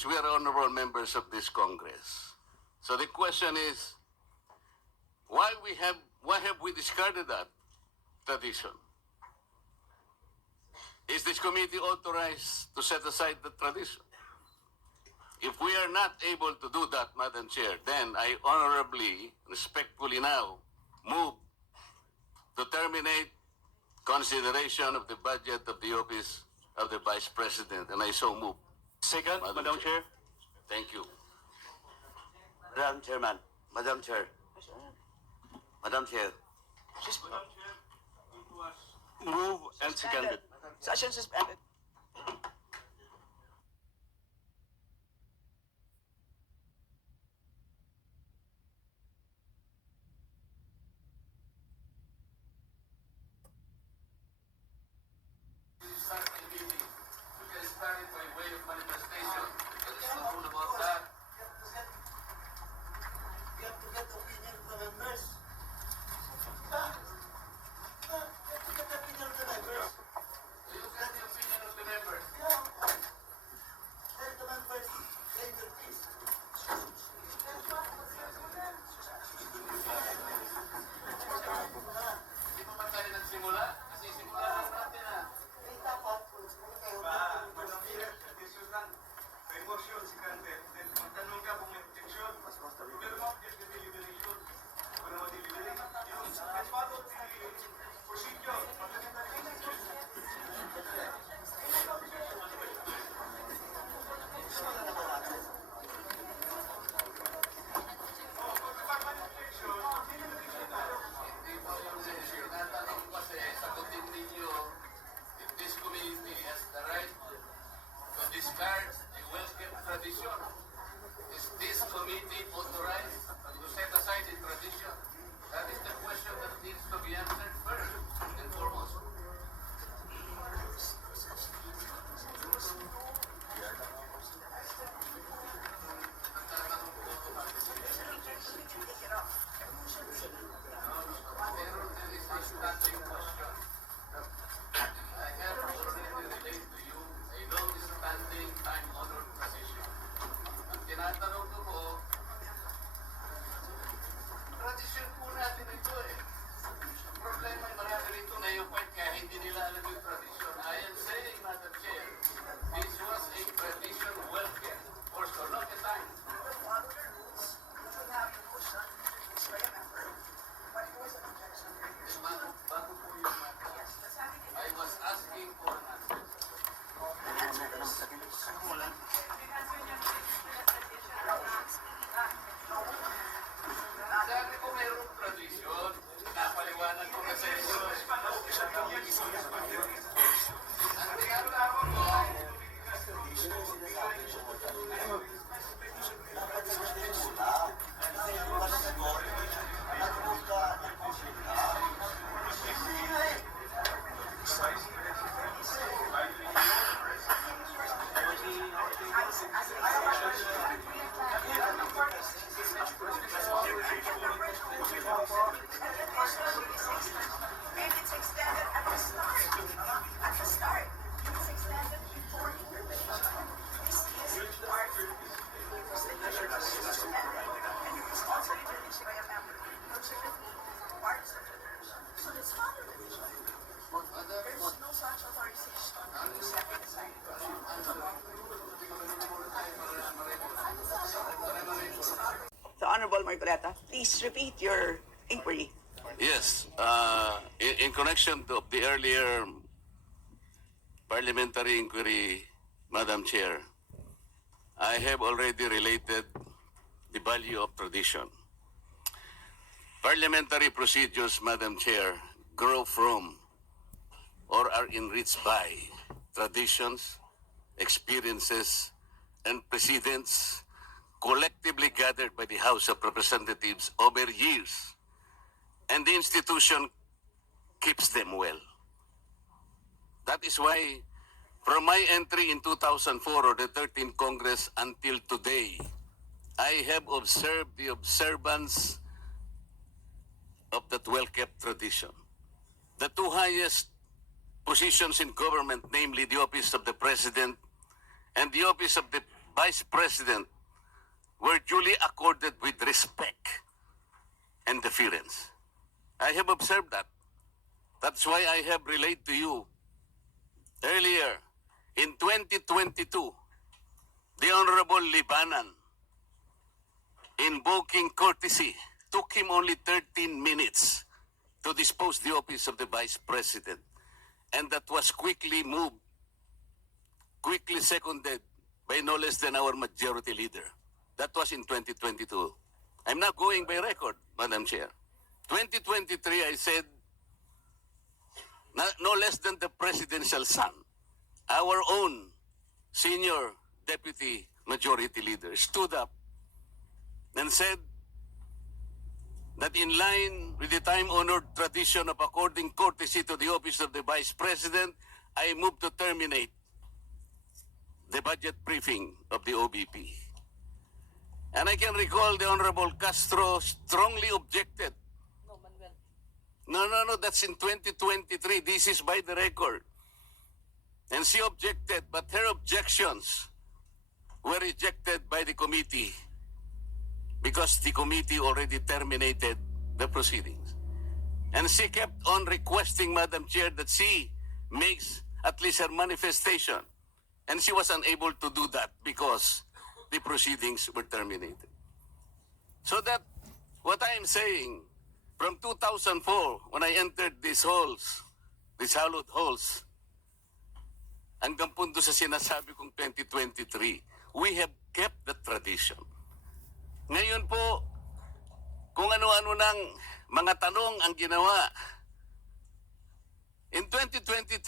because we are honorable members of this Congress. So the question is, why have we discarded that tradition? Is this committee authorized to set aside the tradition? If we are not able to do that, Madam Chair, then I honorably, respectfully now move to terminate consideration of the budget of the office of the Vice President, and I so move. Second, Madam Chair. Thank you. Madam Chairman, Madam Chair, Madam Chair. Move and seconded. Session suspended. The Honorable Marcoleta, please repeat your inquiry. Yes, in connection to the earlier parliamentary inquiry, Madam Chair, I have already related the value of tradition. Parliamentary procedures, Madam Chair, grow from or are enriched by traditions, experiences, and precedents collectively gathered by the House of Representatives over years, and the institution keeps them well. That is why, from my entry in 2004 or the 13th Congress until today, I have observed the observance of that well-kept tradition. The two highest positions in government, namely the office of the President and the office of the Vice President were duly accorded with respect and deference. I have observed that. That's why I have relayed to you earlier in 2022, the Honorable Libanan, invoking courtesy, took him only 13 minutes to dispose the office of the Vice President. And that was quickly moved, quickly seconded by no less than our majority leader. That was in 2022. I'm not going by record, Madam Chair. 2023, I said, no less than the presidential son, our own senior deputy majority leader, stood up and said that in line with the time-honored tradition of according courtesy to the office of the Vice President, I move to terminate the budget briefing of the OVP. And I can recall the Honorable Castro strongly objected. No, that's in 2023. This is by the record. And she objected, but her objections were rejected by the committee because the committee already terminated the proceedings. And she kept on requesting, Madam Chair, that she makes at least her manifestation. And she was unable to do that because the proceedings were terminated. So that, what I am saying, from 2004, when I entered these halls, these hallowed halls, hanggang punto sa sinasabi kong 2023, we have kept the tradition. Ngayon po, kung ano-ano ng mga tanong ang ginawa, in 2023,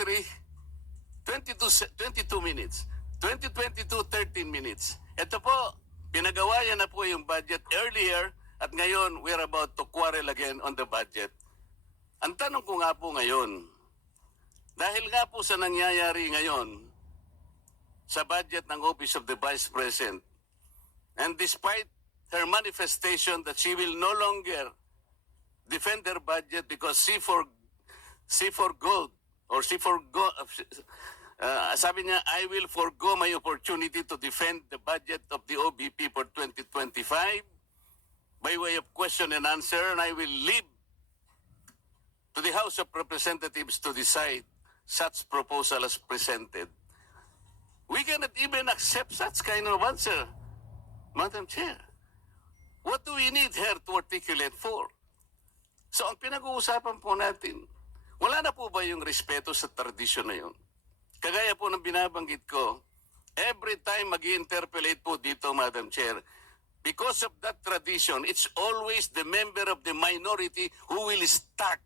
22 minutes. 2022, 13 minutes. Ito po, pinagawa yan na po yung budget earlier at ngayon we're about to quarrel again on the budget. Ang tanong ko nga po ngayon, dahil nga po sa nangyayari ngayon sa budget ng Office of the Vice President, and despite her manifestation that she will no longer defend her budget because she forgo, sabi niya, I will forgo my opportunity to defend the budget of the OVP for 2025 by way of question and answer, and I will leave to the House of Representatives to decide such proposal as presented. We cannot even accept such kind of answer, Madam Chair. What do we need her to articulate for? So ang pinag-uusapan po natin, wala na po ba yung respeto sa tradisyon na yun? Kagaya po ng binabanggit ko, every time mag-interpellate po dito, Madam Chair, because of that tradition, it's always the member of the minority who will start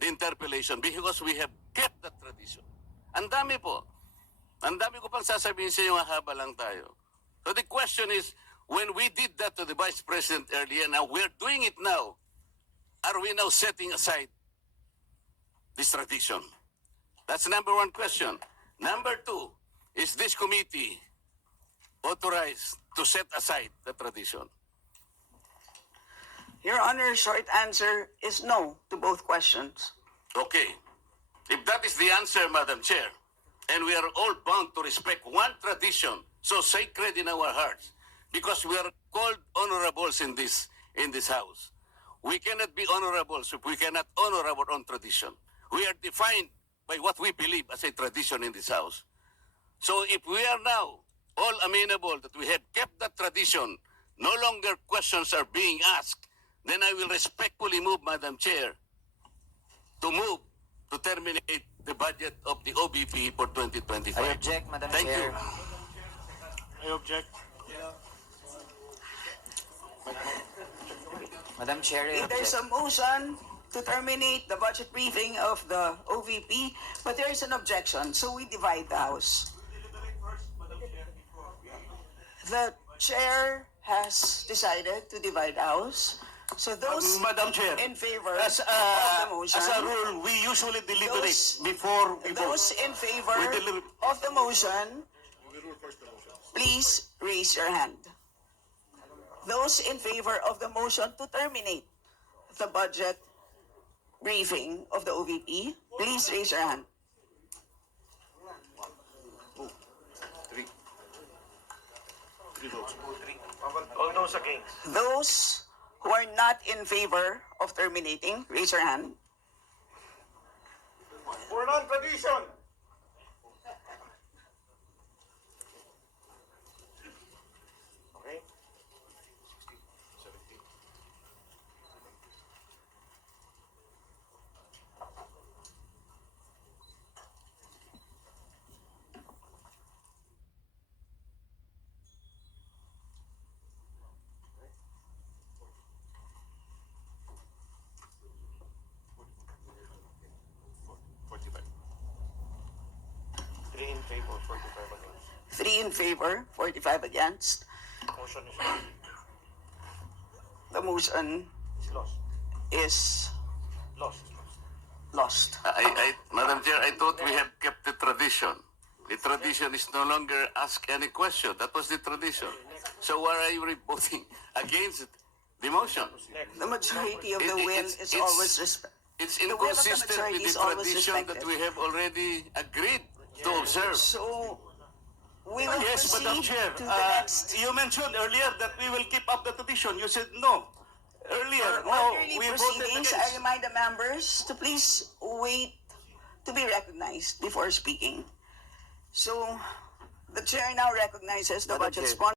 the interpellation because we have kept that tradition. Ang dami po. Ang dami ko pang sasabihin sa inyo, haba lang tayo. So the question is, when we did that to the Vice President earlier, now we're doing it now, are we now setting aside this tradition? That's number one question. Number two, is this committee authorized to set aside the tradition? Your Honor, short answer is no to both questions. Okay. If that is the answer, Madam Chair, and we are all bound to respect one tradition so sacred in our hearts, because we are called honorables in this house. We cannot be honorables if we cannot honor our own tradition. We are defined by what we believe as a tradition in this house. So if we are now all amenable that we have kept that tradition, no longer questions are being asked, then I will respectfully move, Madam Chair, to move to terminate the budget of the OVP for 2025. I object, Madam Thank Chair. I object. Madam Chair, I There's object. a motion to terminate the budget briefing of the OVP, but there is an objection, so we divide the House. The chair has decided to divide the House. So those Madam Chair, in favor as of the motion, a rule, we usually deliberate Those- before we vote. those in favor We deliver- of the motion, please raise your hand. Those in favor of the motion to terminate the budget briefing of the OVP, please raise your hand. All those against. Those who are not in favor of terminating, raise your hand. For non-tradition. Okay. Three in favor, 45 against. 3 in favor, 45 against. Motion is The motion lost. is Lost. lost. Madam Chair, I thought we have kept the tradition. The tradition is no longer ask any question. That was the tradition. So why are you voting against the motion? The majority of the It- will it's- is it's- always respected. It's The will of the inconsistent majority with the is always tradition that respected. we have already agreed to observe. So, we will Yes, Madam proceed Chair. to the next. You mentioned earlier that we will keep up the tradition. You said no. Earlier, For no, orderly we voted proceedings, I against. remind the members to please wait to be recognized before speaking. So, the chair now recognizes the Madam budget Chair. sponsor.